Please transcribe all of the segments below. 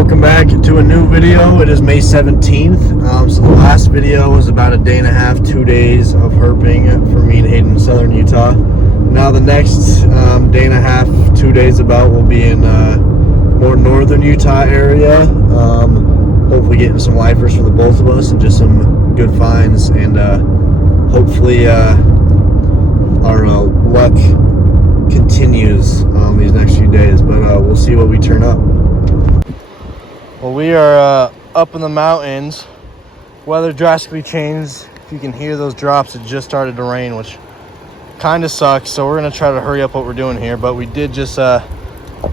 welcome back to a new video. It is May 17th. So the last video was about a day and a half, 2 days of herping for me and Hayden in southern Utah. Now the next day and a half, 2 days about will be in more northern Utah area. Hopefully getting some lifers for the both of us and just some good finds, and hopefully our luck continues these next few days, but we'll see what we turn up. Well, we are up in the mountains. Weather drastically changed. If you can hear those drops, it just started to rain, which kind of sucks. So we're gonna try to hurry up what we're doing here, but we did just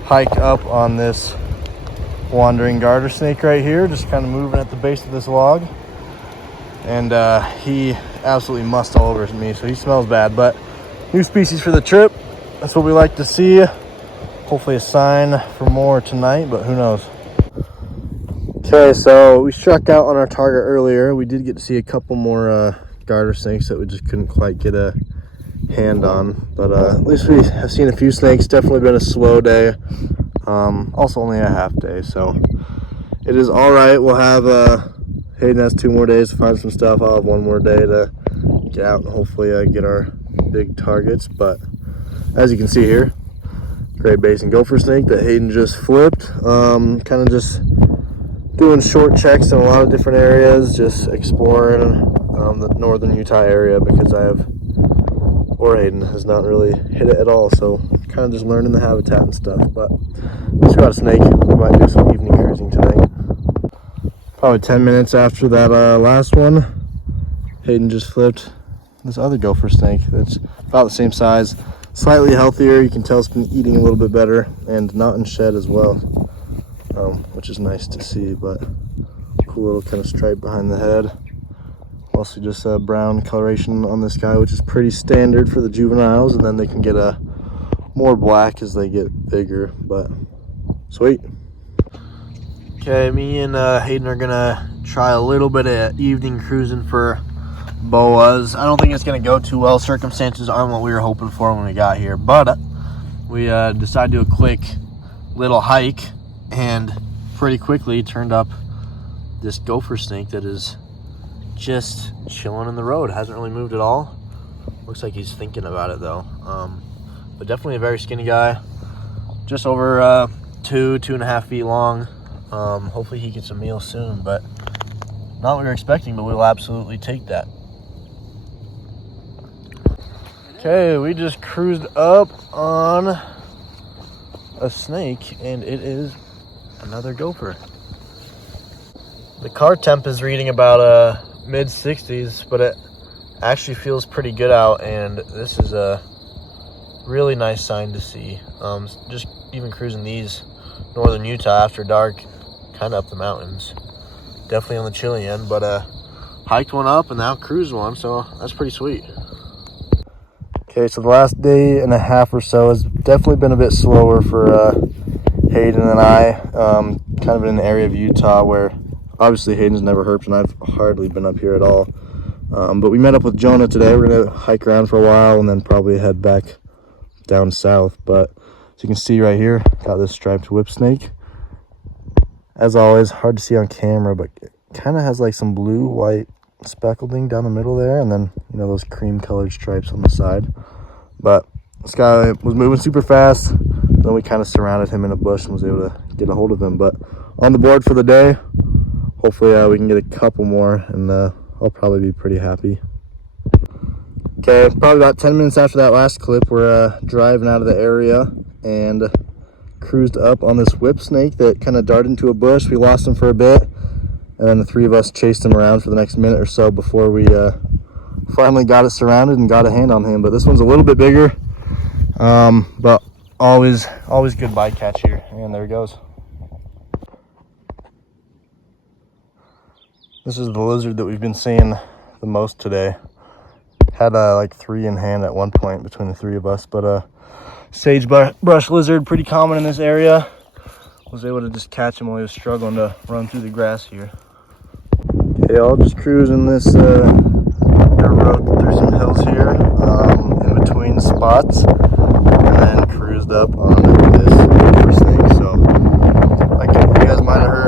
hike up on this wandering garter snake right here, just kind of moving at the base of this log, and he absolutely mussed all over me, so he smells bad. But new species for the trip, that's what we like to see. Hopefully a sign for more tonight, but who knows. Okay, so we struck out on our target earlier. We did get to see a couple more garter snakes that we just couldn't quite get a hand on, but at least we have seen a few snakes. Definitely been a slow day, also only a half day, so it is all right. We'll have Hayden has 2 more days to find some stuff. I'll have 1 more day to get out and hopefully get our big targets. But as you can see here, great basin gopher snake that Hayden just flipped. Kind of just doing short checks in a lot of different areas, just exploring the northern Utah area, because Hayden has not really hit it at all, so kind of just learning the habitat and stuff. But we just got a snake. We might do some evening cruising tonight. Probably 10 minutes after that last one, Hayden just flipped this other gopher snake that's about the same size, slightly healthier. You can tell it's been eating a little bit better and not in shed as well, which is nice to see. But cool little kind of stripe behind the head. Also just a brown coloration on this guy, which is pretty standard for the juveniles, and then they can get a more black as they get bigger. But sweet. Okay, me and Hayden are gonna try a little bit of evening cruising for boas. I don't think it's gonna go too well. Circumstances aren't what we were hoping for when we got here, but we decided to do a quick little hike, and pretty quickly turned up this gopher snake that is just chilling in the road. Hasn't really moved at all. Looks like he's thinking about it though. But definitely a very skinny guy, just over 2.5 feet long. Hopefully he gets a meal soon, but not what we were expecting, but we'll absolutely take that. Okay, we just cruised up on a snake, and it is another gopher. The car temp is reading about mid 60s, but it actually feels pretty good out, and this is a really nice sign to see. Just even cruising these northern Utah after dark, kind of up the mountains, definitely on the chilly end, but hiked one up and now cruised one, so that's pretty sweet. Okay, so the last day and a half or so has definitely been a bit slower for Hayden and I, kind of in an area of Utah where obviously Hayden's never herped and I've hardly been up here at all. But we met up with Jonah today. We're gonna hike around for a while and then probably head back down south. But as you can see right here, got this striped whip snake. As always, hard to see on camera, but it kind of has like some blue white speckling down the middle there, and then those cream colored stripes on the side. But this guy was moving super fast. Then we kind of surrounded him in a bush and was able to get a hold of him. But on the board for the day, hopefully we can get a couple more, and I'll probably be pretty happy. Okay, probably about 10 minutes after that last clip, we're driving out of the area and cruised up on this whip snake that kind of darted into a bush. We lost him for a bit, and then the 3 of us chased him around for the next minute or so before we finally got it surrounded and got a hand on him. But this one's a little bit bigger, but always good bycatch here. And there he goes. This is the lizard that we've been seeing the most today. Had like 3 in hand at one point between the 3 of us, but sagebrush lizard, pretty common in this area. Was able to just catch him while he was struggling to run through the grass here. Okay, I'll just cruise in this dirt road through some hills here, in between spots, and then cruised up on this gopher snake. So like you guys might have heard,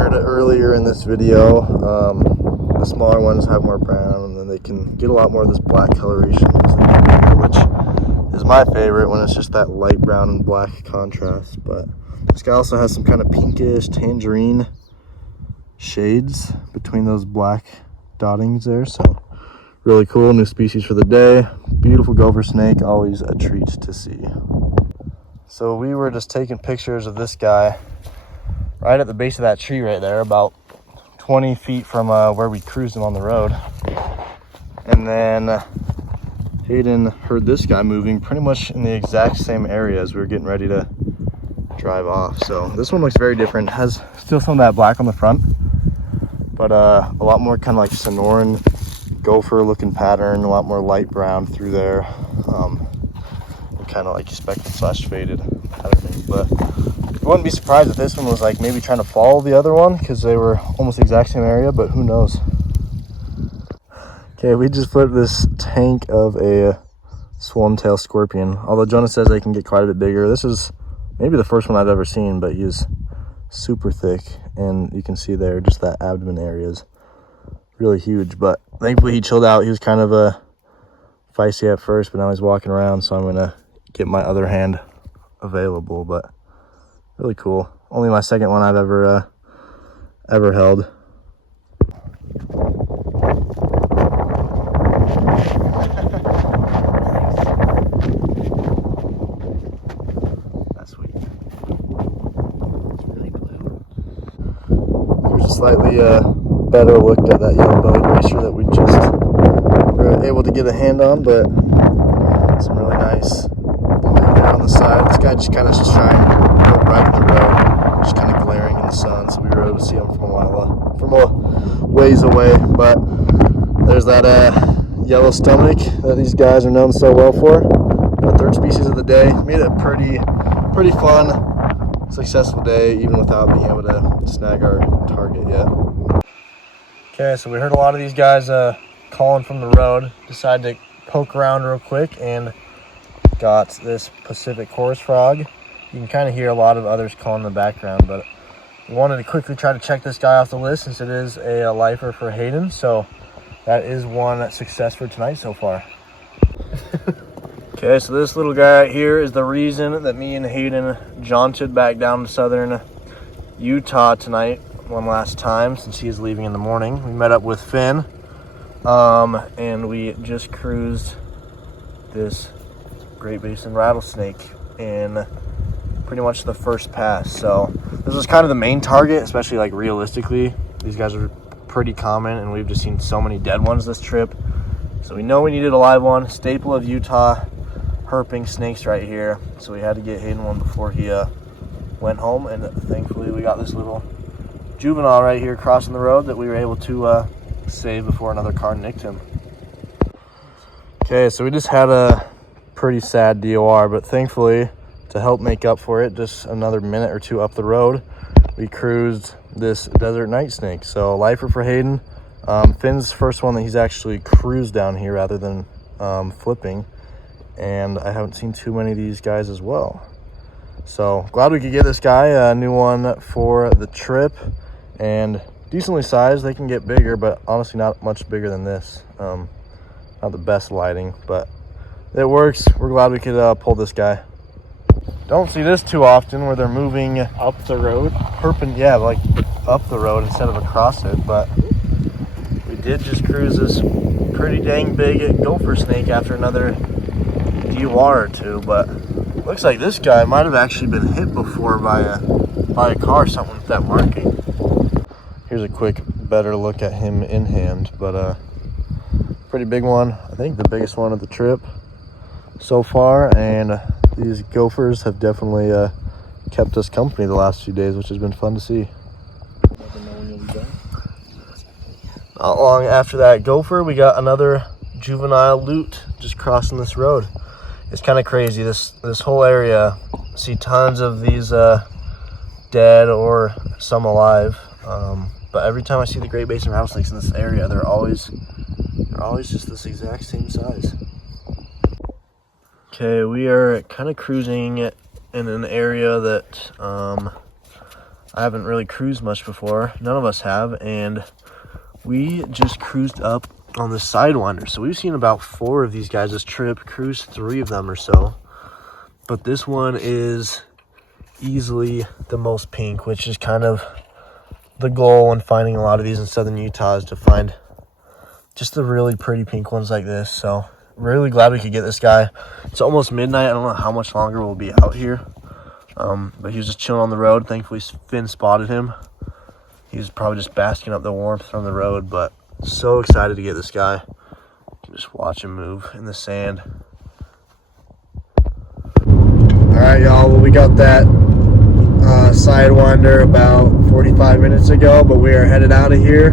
this video. The smaller ones have more brown, and then they can get a lot more of this black coloration, which is my favorite when it's just that light brown and black contrast. But this guy also has some kind of pinkish tangerine shades between those black dottings there, so really cool. New species for the day. Beautiful gopher snake, always a treat to see. So we were just taking pictures of this guy right at the base of that tree right there, about 20 feet from where we cruised him on the road. And then Hayden heard this guy moving pretty much in the exact same area as we were getting ready to drive off. So this one looks very different, has still some of that black on the front, but a lot more kind of like Sonoran gopher looking pattern, a lot more light brown through there, kind of like speckled slash faded patterning. But I wouldn't be surprised if this one was like maybe trying to follow the other one, because they were almost the exact same area, but who knows. Okay, we just put this tank of a swollen-tail scorpion, although Jonah says they can get quite a bit bigger. This is maybe the first one I've ever seen, but he's super thick, and you can see there just that abdomen area is really huge. But thankfully he chilled out. He was kind of feisty at first, but now he's walking around, so I'm gonna get my other hand available. But really cool. Only my second one I've ever held. That's sweet. It's really blue. Here's a slightly better look at that yellow-bellied racer that we just were able to get a hand on, but some really nice blue there on the side. This guy just kind of shined right in the road, just kind of glaring in the sun, so we were able to see him from a ways away. But there's that yellow stomach that these guys are known so well for. Our third species of the day. Made it a pretty fun, successful day, even without being able to snag our target yet. Okay, so we heard a lot of these guys calling from the road. Decided to poke around real quick and got this Pacific horse frog. You can kind of hear a lot of others calling in the background, but we wanted to quickly try to check this guy off the list since it is a lifer for Hayden. So that is one success for tonight so far. Okay, so this little guy right here is the reason that me and Hayden jaunted back down to southern Utah tonight one last time, since he is leaving in the morning. We met up with Finn, and we just cruised this Great Basin rattlesnake in pretty much the first pass. So this was kind of the main target, especially like realistically. These guys are pretty common, and we've just seen so many dead ones this trip. So we know we needed a live one. Staple of Utah herping snakes right here. So we had to get Hayden one before he went home, and thankfully we got this little juvenile right here crossing the road that we were able to save before another car nicked him. Okay, so we just had a pretty sad DOR, but thankfully, to help make up for it, just another minute or two up the road, we cruised this desert night snake. So lifer for Hayden. Finn's first one that he's actually cruised down here rather than flipping, and I haven't seen too many of these guys as well. So glad we could get this guy a new one for the trip, and decently sized. They can get bigger, but honestly not much bigger than this. Not the best lighting, but it works. We're glad we could pull this guy. Don't see this too often where they're moving Up the road? yeah, like up the road instead of across it. But we did just cruise this pretty dang big gopher snake after another DOR or two. But looks like this guy might have actually been hit before by a car, something with that marking. Here's a quick better look at him in hand, but pretty big one. I think the biggest one of the trip so far, and these gophers have definitely kept us company the last few days, which has been fun to see. Not long after that gopher, we got another juvenile loot just crossing this road. It's kind of crazy. This whole area, see tons of these dead or some alive. But every time I see the Great Basin rattlesnakes in this area, they're always just this exact same size. Okay, we are kind of cruising in an area that I haven't really cruised much before. None of us have, and we just cruised up on the sidewinder. So we've seen about 4 of these guys this trip, cruised 3 of them or so. But this one is easily the most pink, which is kind of the goal in finding a lot of these in southern Utah, is to find just the really pretty pink ones like this. So really glad we could get this guy. It's almost midnight. I don't know how much longer we'll be out here. But he was just chilling on the road. Thankfully, Finn spotted him. He was probably just basking up the warmth on the road, but so excited to get this guy. Just watch him move in the sand. All right, y'all. Well, we got that sidewinder about 45 minutes ago, but we are headed out of here.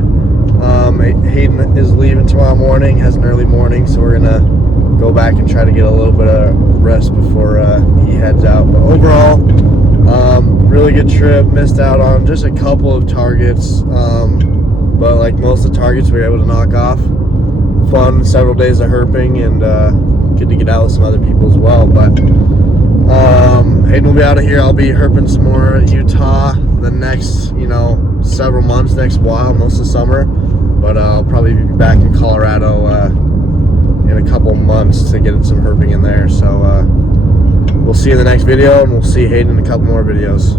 Hayden is leaving tomorrow morning, has an early morning, so we're going to go back and try to get a little bit of rest before he heads out. But overall, really good trip. Missed out on just a couple of targets, but like most of the targets we were able to knock off. Fun, several days of herping, and good to get out with some other people as well. But Hayden will be out of here. I'll be herping some more Utah the next, several months, next while, most of the summer. But I'll probably be back in Colorado in a couple months to get some herping in there. So we'll see you in the next video, and we'll see Hayden in a couple more videos.